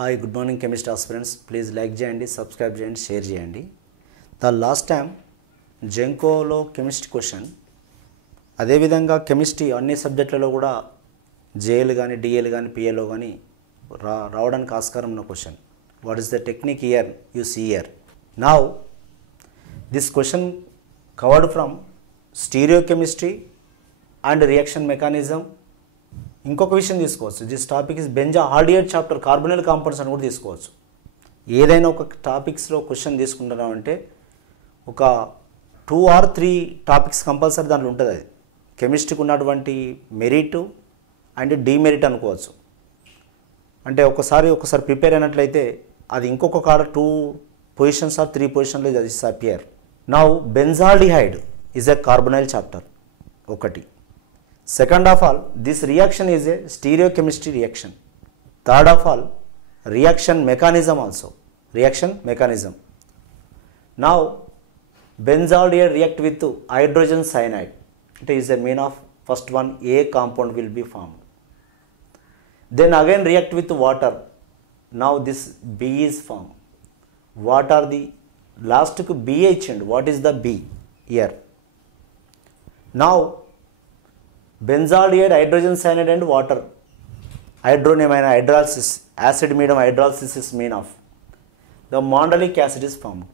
Hi good morning chemistry aspirants please like చేయండి subscribe చేయండి share చేయండి. ద లాస్ట్ టైం జెంకోలో కెమిస్ట్రీ క్వశ్చన్, అదేవిధంగా కెమిస్ట్రీ అన్ని సబ్జెక్టులలో కూడా జేఎల్ కానీ డిఎల్ కానీ పిఎల్లో కానీ రావడానికి ఆస్కారం ఉన్న question. What is the technique here you see here. Now this question covered from stereochemistry and reaction mechanism. ఇంకొక విషయం తీసుకోవచ్చు, this topic is benzaldehyde chapter carbonyl compounds అని కూడా తీసుకోవచ్చు. ఏదైనా ఒక టాపిక్స్లో క్వశ్చన్ తీసుకుంటున్నామంటే ఒక 2 or 3 టాపిక్స్ కంపల్సరీ దాంట్లో ఉంటుంది. అది కెమిస్ట్రీకి ఉన్నటువంటి మెరిట్ అండ్ డిమెరిట్ అనుకోవచ్చు. అంటే ఒకసారి ప్రిపేర్ అయినట్లయితే అది ఇంకొక కాడ 2 పొజిషన్స్ ఆర్ 3 పొజిషన్లో అది appear. Now benzaldehyde is a carbonyl chapter ఒకటి. Second of all, this reaction is a stereochemistry reaction. Third of all, reaction mechanism also. Reaction mechanism. Now, benzaldehyde react with hydrogen cyanide. It is a mean of first one, A compound will be formed. Then again react with water. Now this B is formed. What are the last to B and what is the B here? Now, benzaldehyde, hydrogen cyanide and water. Hydronamine hydrolysis, acid medium hydrolysis is mean of the mandelic acid is formed.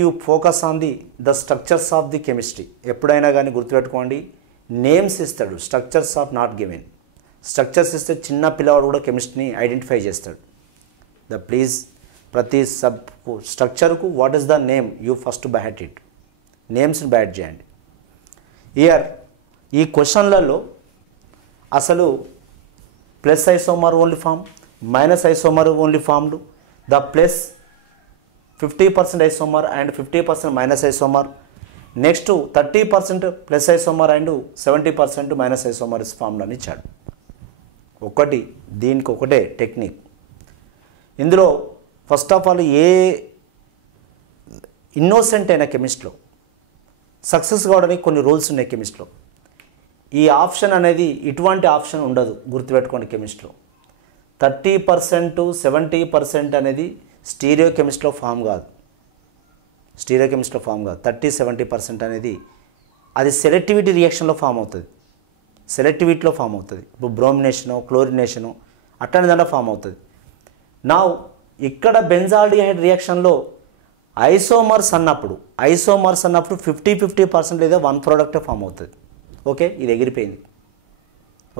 You focus on the structures of the chemistry. ఎప్పుడైనా కానీ గుర్తుపెట్టుకోండి, names ఇస్తాడు, structures of not given. Structures ఇస్తే చిన్న పిల్లవాడు కూడా కెమిస్ట్రీని identify చేస్తాడు. ప్లీజ్ ప్రతి స్ట్రక్చర్కు what is the name you first bat it, నేమ్స్ని బ్యాట్ చేయండి. ఇయర్ ఈ క్వశ్చన్లలో అసలు plus isomer only form, minus isomer only formed, the plus 50% isomer and 50% minus isomer, next 30% plus isomer and 70% minus isomer is formed అని ఇచ్చాడు. దీనికి ఒకటే టెక్నిక్. ఇందులో first of all A innocent అయిన కెమిస్ట్రీలో సక్సెస్ కావడానికి కొన్ని రూల్స్ ఉన్నాయి కెమిస్ట్రీలో. ఈ ఆప్షన్ అనేది ఇటువంటి ఆప్షన్ ఉండదు, గుర్తుపెట్టుకోండి. కెమిస్ట్రీలో 30% 70% అనేది స్టీరియో కెమిస్ట్రీలో ఫామ్ కాదు. 30-70% అనేది అది సెలెక్టివిటీ రియాక్షన్లో ఫామ్ అవుతుంది. సెలెక్టివిటీలో ఫామ్ అవుతుంది. ఇప్పుడు బ్రోమినేషను క్లోరినేషను అట్లాంటి దాంట్లో ఫామ్ అవుతుంది. నా ఇక్కడ బెంజాల్డిహైడ్ రియాక్షన్లో ఐసోమర్స్ అన్నప్పుడు 50-50% లేదా 1 ప్రోడక్టే ఫామ్ అవుతుంది. ఓకే, ఇది ఎగిరిపోయింది.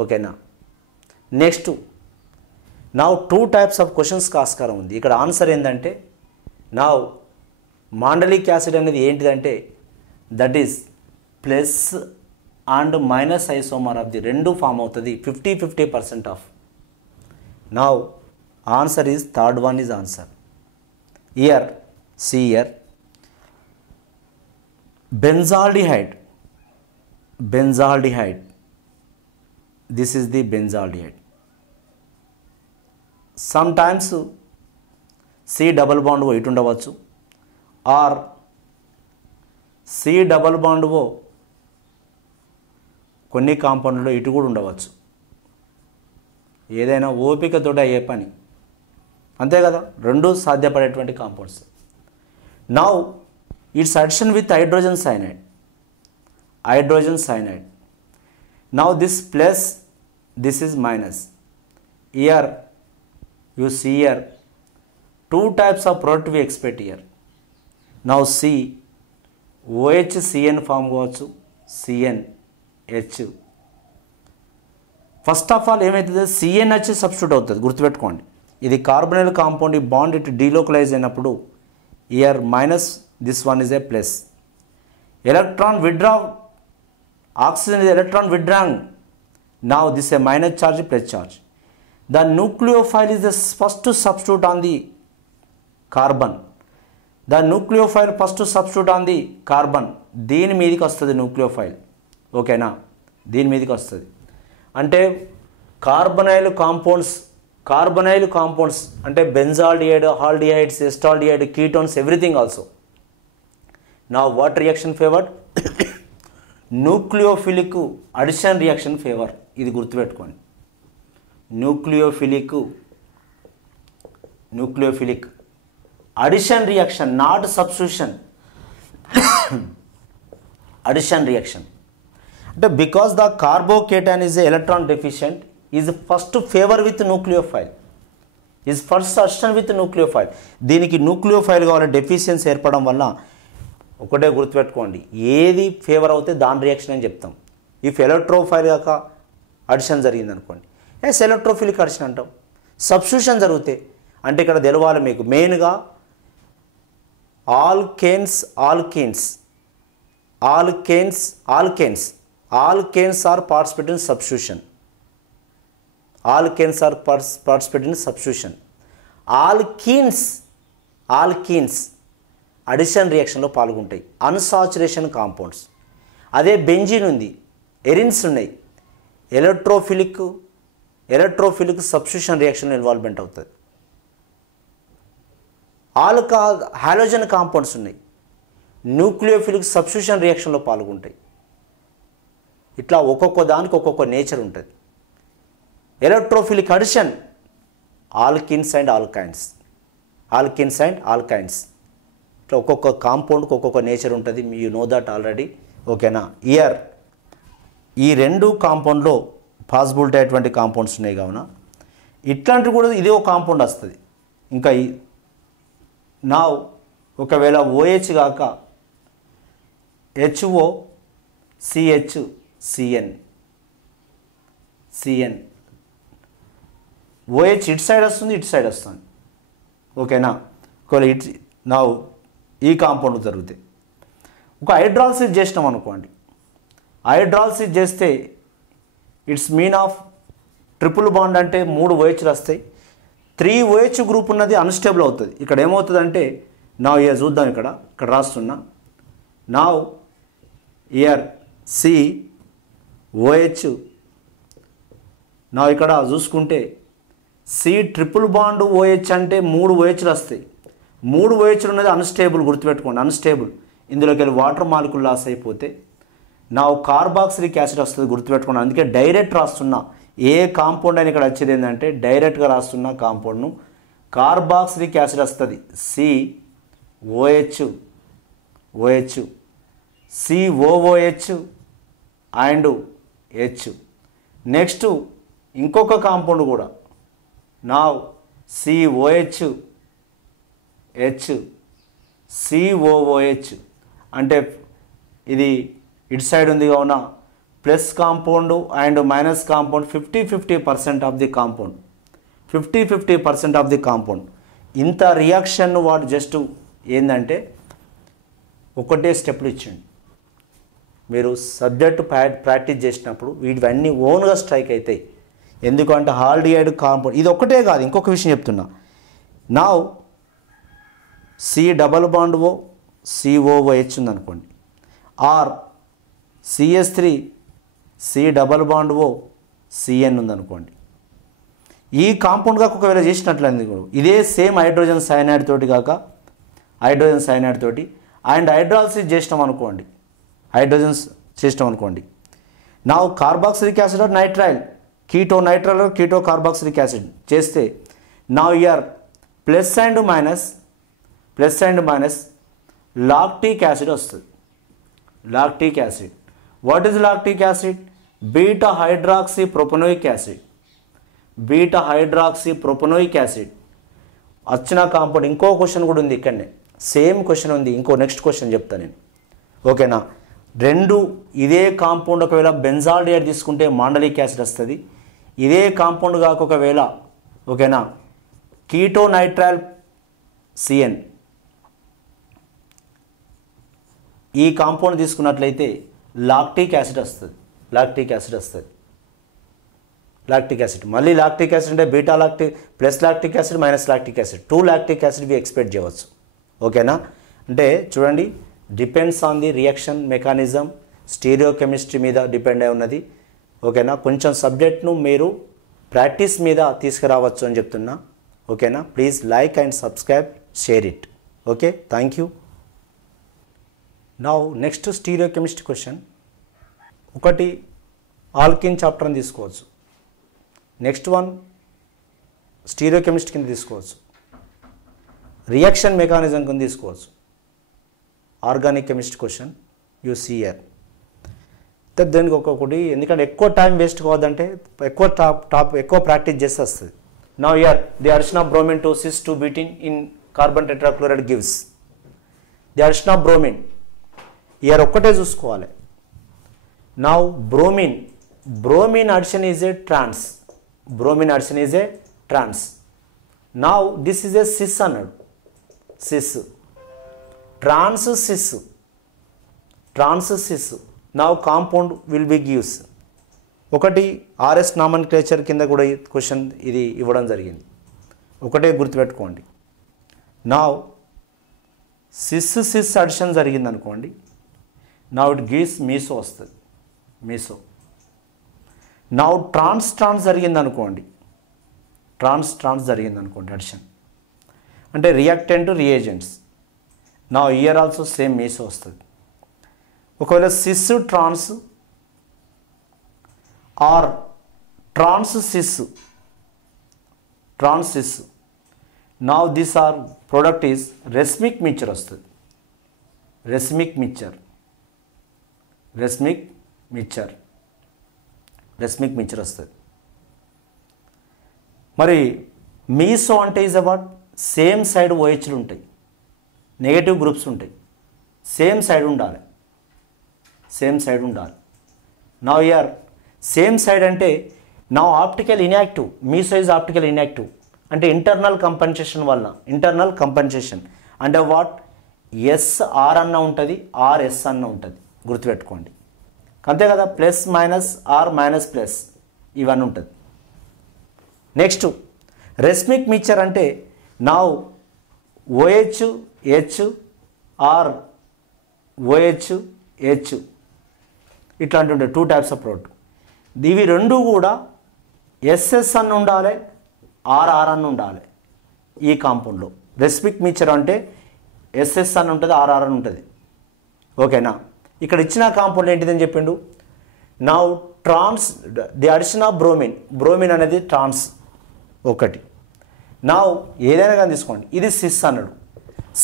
ఓకేనా. నెక్స్ట్ నా 2 types ఆఫ్ క్వశ్చన్స్కి ఆస్కారం ఉంది. ఇక్కడ ఆన్సర్ ఏంటంటే నా మాండలిక్ యాసిడ్ అనేది ఏంటిదంటే that is plus and minus isomer of the రెండు ఫామ్ అవుతుంది. 50-50% ఆఫ్. నా answer is third one is answer. Year see here, benzaldehyde, this is the benzaldehyde. Sometimes C double bond O ఇటు ఉండవచ్చు, or C double bond O కొన్ని కాంపౌండ్లో ఇటు కూడా ఉండవచ్చు. ఏదైనా ఓపికతోటి అయ్యే పని, అంతే కదా. రెండు సాధ్యపడేటువంటి compounds. Now its addition with hydrogen cyanide. Now this plus, this is minus. Here you see here 2 types of product we expect here. Now C OHCN form కావచ్చు, CnH. ఫస్ట్ ఆఫ్ ఆల్ ఏమవుతుంది, CnH substitute అవుతుంది, గుర్తుపెట్టుకోండి. ఇది carbonyl compound, ఈ bond ఇటు డీలోకలైజ్ అయినప్పుడు here minus, this one is a plus. Electron withdraw, oxygen is electron withdrawing. Now this is a minus charge, plus charge. The nucleophile is the first substitute on the carbon. దీని మీదకి వస్తుంది nucleophile. ఓకేనా, దీని మీదకి వస్తుంది. అంటే carbonyl compounds అంటే benzaldehyde, aldehydes, acetaldehyde, ketones, everything also. నా what reaction favoured, nucleophilic addition reaction favour. ఇది గుర్తుపెట్టుకోండి. Nucleophilic addition reaction, not substitution. Addition reaction అంటే because the carbocation is electron deficient is first favour with nucleophile, is first addition with nucleophile. దీనికి nucleophile కావాలి, deficiency ఏర్పడడం వల్ల ఒకటే గుర్తుపెట్టుకోండి, ఏది ఫేవర్ అవుతే దాని రియాక్షన్ అని చెప్తాం. ఇఫ్ ఎలక్ట్రోఫైల్ కాక అడిషన్ జరిగింది అనుకోండి, ఎలక్ట్రోఫిలిక్ అడిషన్ అంటాం. సబ్స్టిట్యూషన్ జరిగితే అంటే ఇక్కడ తెలవాలి మీకు మెయిన్గా alkanes are participate in substitution. Alkenes addition రియాక్షన్లో పాల్గొంటాయి, అన్సాచురేషన్ కాంపౌండ్స్. అదే బెంజిన్ ఉంది, ఎరిన్స్ ఉన్నాయి, ఎలక్ట్రోఫిలిక్ సబ్స్టిట్యూషన్ రియాక్షన్లో ఇన్వాల్వ్మెంట్ అవుతుంది. హాలోజన్ కాంపౌండ్స్ ఉన్నాయి, న్యూక్లియోఫిలిక్ సబ్స్టిట్యూషన్ రియాక్షన్లో పాల్గొంటాయి. ఇట్లా ఒక్కొక్క దానికి ఒక్కొక్క నేచర్ ఉంటుంది. Electrophilic addition alkenes and alkynes ఇట్లా ఒక్కొక్క కాంపౌండ్కి ఒక్కొక్క నేచర్ ఉంటుంది. You know that already. ఓకేనా? ఇయర్ ఈ రెండు కాంపౌండ్లో పాసిబిలిటీ అటువంటి కాంపౌండ్స్ ఉన్నాయి కావున ఇట్లాంటివి కూడా ఇదే ఒక కాంపౌండ్ వస్తుంది. ఇంకా నా ఒకవేళ OH కాక HO CH CN OH ఇటు సైడ్ వస్తుంది, ఇటు సైడ్ వస్తుంది. ఓకేనా? ఒకవేళ నా ఈ కాంపౌండ్ జరుగుతాయి. ఒక హైడ్రాలసిస్ చేసినాం అనుకోండి, హైడ్రాలసిస్ చేస్తే it's mean of triple bond అంటే 3 OHలు వస్తాయి. 3 OH గ్రూప్ ఉన్నది అన్స్టేబుల్ అవుతుంది. ఇక్కడ ఏమవుతుందంటే నా ఇయర్ చూద్దాం, ఇక్కడ రాస్తున్నా. నా ఇయర్ COH నా ఇక్కడ చూసుకుంటే C ట్రిపుల్ బాండ్ OH అంటే 3 OHలు వస్తాయి. 3 OHలు ఉన్నది అన్స్టేబుల్, గుర్తుపెట్టుకోండి, అన్స్టేబుల్. ఇందులోకి వెళ్ళి వాటర్ మాలిక్యూల్ లాస్ అయిపోతే నా కార్బాక్సిలిక్ యాసిడ్ వస్తుంది, గుర్తుపెట్టుకోండి. అందుకే డైరెక్ట్ రాస్తున్నా. ఏ కాంపౌండ్ అని ఇక్కడ వచ్చేది ఏంటంటే డైరెక్ట్గా రాస్తున్న కాంపౌండ్ను కార్బాక్సిలిక్ యాసిడ్ వస్తుంది. COH COOH and H. Next ఇంకొక కాంపౌండ్ కూడా నా COH COOH అంటే ఇది ఇటు సైడ్ ఉంది కావున plus compound and minus compound 50% of the compound, 50% of the compound. ఇంత రియాక్షన్ వాడు జస్ట్ ఏంటంటే ఒకటే స్టెప్లు ఇచ్చిండు. మీరు సబ్జెక్టు ప్రాక్టీస్ చేసినప్పుడు వీటివన్నీ ఓన్గా స్ట్రైక్ అవుతాయి. ఎందుకంటే హాల్డిహైడ్ కాంపౌండ్ ఇది ఒక్కటే కాదు, ఇంకొక విషయం చెప్తున్నా. నా C double bond O COOH ఉందనుకోండి, or CS3 C double bond O CN ఉందనుకోండి. ఈ కాంపౌండ్ కాక ఒకవేళ చేసినట్లయింది కూడా ఇదే సేమ్ హైడ్రోజన్ సైనైడ్ తోటి కాక హైడ్రోజన్ సైనైడ్ తోటి అండ్ హైడ్రాలసిస్ చేసినాం అనుకోండి, నా carboxylic acid nitrile keto carboxylic acid చేస్తే నా here plus and minus lactic acid వస్తుంది. Lactic acid, what is lactic acid? Beta hydroxy propanoic acid వచ్చిన కాంపౌండ్. ఇంకో క్వశ్చన్ కూడా ఉంది ఇక్కడనే, సేమ్ క్వశ్చన్ ఉంది. ఇంకో నెక్స్ట్ క్వశ్చన్ చెప్తాను నేను. ఓకేనా? రెండు ఇదే కాంపౌండ్ ఒకవేళ బెంజాల్డిహైడ్ తీసుకుంటే మాండలిక్ యాసిడ్ వస్తుంది. ఇదే కాంపౌండ్ కాక ఒకవేళ ఓకేనా కీటోనైట్రైల్ CN ఈ కాంపౌండ్ తీసుకున్నట్లయితే లాక్టిక్ యాసిడ్ వస్తుంది. మళ్ళీ లాక్టిక్ యాసిడ్ అంటే beta lactic plus lactic acid minus lactic acid 2 lactic acid we expect చేయవచ్చు. ఓకేనా? అంటే చూడండి, depends on the reaction mechanism, stereochemistry మీద డిపెండ్ అయి ఉన్నది. ఓకేనా? కొంచెం సబ్జెక్ట్ను మీరు ప్రాక్టీస్ మీద తీసుకురావచ్చు అని చెప్తున్నా. ఓకేనా? Please like and subscribe, share it. Okay, thank you. Now next stereochemistry question. ఒకటి ఆల్కిన్ చాప్టర్ అని తీసుకోవచ్చు. నెక్స్ట్ వన్ స్టీరియోకెమిస్ట్రీ కింద తీసుకోవచ్చు, రియాక్షన్ మెకానిజం కింద తీసుకోవచ్చు, organic chemistry question you see here. దానికి ఒక్కొక్కటి, ఎందుకంటే ఎక్కువ టైం వేస్ట్ కావద్దంటే ఎక్కువ ప్రాక్టీస్ చేస్తే వస్తుంది. Now here the addition of bromine to cis two butene in carbon tetrachloride gives the addition of bromine. Here ఒక్కటే చూసుకోవాలి. Now bromine addition is a trans, bromine addition is a trans. Now this is a cis అన్నాడు, cis trans cis. Now compound will be gives. ఒకటి RS nomenclature కింద కూడా question ఇది ఇవ్వడం జరిగింది, ఒకటే గుర్తుపెట్టుకోండి. నౌ సిస్ అడిషన్ జరిగింది అనుకోండి, నౌ ఇట్ గివ్స్ మీసో వస్తుంది, మీసో. నౌ ట్రాన్స్ జరిగింది అనుకోండి, ట్రాన్స్ జరిగింది అనుకోండి అడిషన్, అంటే reactant reagents. Now here also same meso వస్తుంది. ఒకవేళ cis trans or trans cis, now this or product is racemic mixture వస్తుంది, రెస్మిక్ మిక్చర్ వస్తుంది. మరి మీసో అంటే ఈజ్ అబౌట్ సేమ్ సైడ్ ఓహెచ్లు ఉంటాయి, నెగటివ్ గ్రూప్స్ ఉంటాయి, సేమ్ సైడ్ ఉండాలి. నౌ హియర్ సేమ్ సైడ్ అంటే now optical inactive, meso is optical inactive అంటే ఇంటర్నల్ కంపెన్సేషన్ అంటే వాట్ ఎస్ఆర్ అన్న ఉంటుంది, ఆర్ఎస్ అన్న ఉంటుంది, గుర్తుపెట్టుకోండి అంతే కదా. Plus minus or minus plus ఇవన్నీ ఉంటుంది. నెక్స్ట్ రెస్మిక్ మిక్చర్ అంటే now OH H R OH H ఇట్లాంటి ఉంటాయి, 2 types ఆఫ్ ప్రోడక్ట్. ఇవి రెండు కూడా ఎస్ఎస్ అన్న ఉండాలి, ఆర్ఆర్ అన్న ఉండాలి. ఈ కాంపౌండ్లో రెస్మిక్ మిక్చర్ అంటే ఎస్ఎస్ అని ఉంటుంది, ఆర్ఆర్ అని ఉంటుంది. ఓకేనా. ఇక్కడ ఇచ్చిన కాంపౌండ్ ఏంటిదని చెప్పిండు. Now trans the addition of bromine అనేది ట్రాన్స్ ఒకటి. నౌ ఏదైనా కానీ తీసుకోండి, ఇది సిస్ అన్నాడు.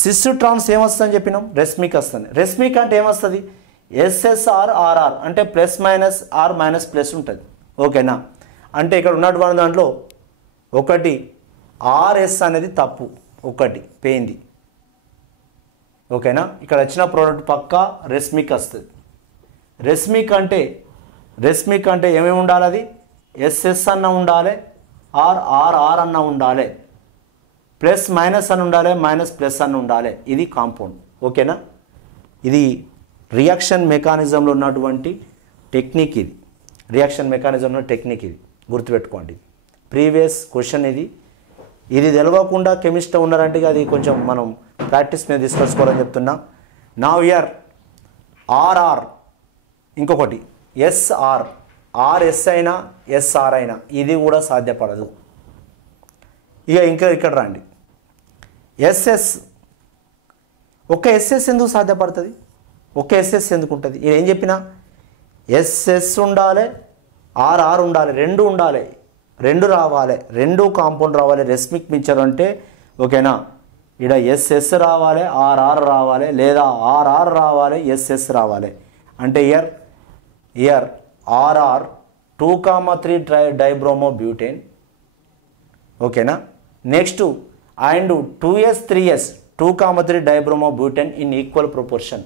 సిస్ ట్రాన్స్ ఏమొస్తుందని చెప్పినాం, రెస్మిక్ వస్తుంది. రెస్మిక్ అంటే ఏమొస్తుంది, ఎస్ఎస్ఆర్ ఆర్ఆర్ అంటే plus minus or minus plus ఉంటుంది. ఓకేనా. అంటే ఇక్కడ ఉన్నటువంటి దాంట్లో ఒకటి ఆర్ఎస్ అనేది తప్పు, ఒకటి పోయింది. ఓకేనా. ఇక్కడ వచ్చిన ప్రోడక్ట్ పక్కా రెస్మిక్ వస్తుంది. రెస్మిక్ అంటే ఏమేమి ఉండాలి, అది ఎస్ఎస్ అన్న ఉండాలి, ఆర్ఆర్ అన్న ఉండాలి, ప్లస్ మైనస్ అని ఉండాలి, మైనస్ ప్లస్ అని ఉండాలి. ఇది కాంపౌండ్. ఓకేనా. ఇది రియాక్షన్ మెకానిజంలో ఉన్నటువంటి టెక్నిక్, ఇది గుర్తుపెట్టుకోండి. ప్రీవియస్ క్వశ్చన్ ఇది తెలియకుండా కెమిస్ట్రీ ఉన్నారంటే అది కొంచెం మనం ప్రాక్టీస్ మీద తీసుకొచ్చుకోవాలని చెప్తున్నా. నౌ హియర్ ఆర్ఆర్, ఇంకొకటి ఎస్ఆర్, ఆర్ఎస్ అయినా ఎస్ఆర్ అయినా ఇది కూడా సాధ్యపడదు. ఇక్కడ రండి, ఎస్ఎస్, ఒక ఎస్ఎస్ ఎందుకు సాధ్యపడుతుంది, ఒక ఎస్ఎస్ ఎందుకు ఉంటుంది. ఇది ఏం చెప్పినా ఎస్ఎస్ ఉండాలి, ఆర్ఆర్ ఉండాలి, రెండు రావాలి, రెండు కాంపౌండ్ రావాలి. రెస్మిక్ మిక్చర్ అంటే ఓకేనా. ఇక్కడ ఎస్ఎస్ రావాలి, ఆర్ఆర్ రావాలి, లేదా ఆర్ఆర్ రావాలి, ఎస్ఎస్ రావాలి. అంటే ఇయర్ ఆర్ఆర్ 2,3 డైబ్రోమోబ్యూటేన్. ఓకేనా. Next and 2s 3s 2,3 dibromobutane in equal proportion.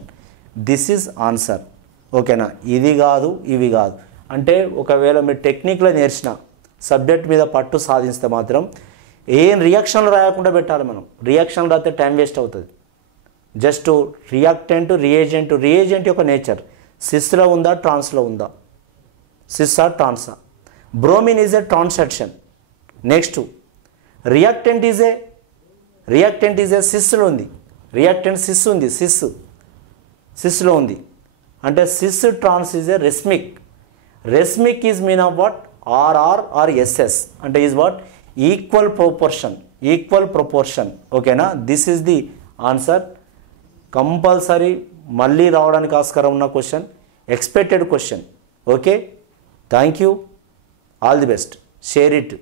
This is answer. ఓకేనా. ఇది కాదు, ఇవి కాదు. అంటే ఒకవేళ మీరు టెక్నిక్లో నేర్చిన సబ్జెక్ట్ మీద పట్టు సాధిస్తే మాత్రం ఏం రియాక్షన్లు రాయకుండా పెట్టాలి. మనం రియాక్షన్లు రాస్తే టైం వేస్ట్ అవుతుంది. జస్ట్ రియేజెంట్ యొక్క నేచర్ సిస్లో ఉందా, ట్రాన్స్లో ఉందా, సిస్సా ట్రాన్సా. Bromine is a transaction. Next reactant is a సిస్లో ఉంది, రియాక్టెంట్ సిస్ ఉంది, సిస్లో ఉంది. అంటే cis trans is a racemic is mean of what, RR or SS అంటే ఈజ్ వాట్ ఈక్వల్ ప్రపోర్షన్. ఓకేనా. This is the answer. Compulsory మళ్ళీ రావడానికి ఆస్కారం ఉన్న question, expected question. Okay. Thank you. All the best. Share it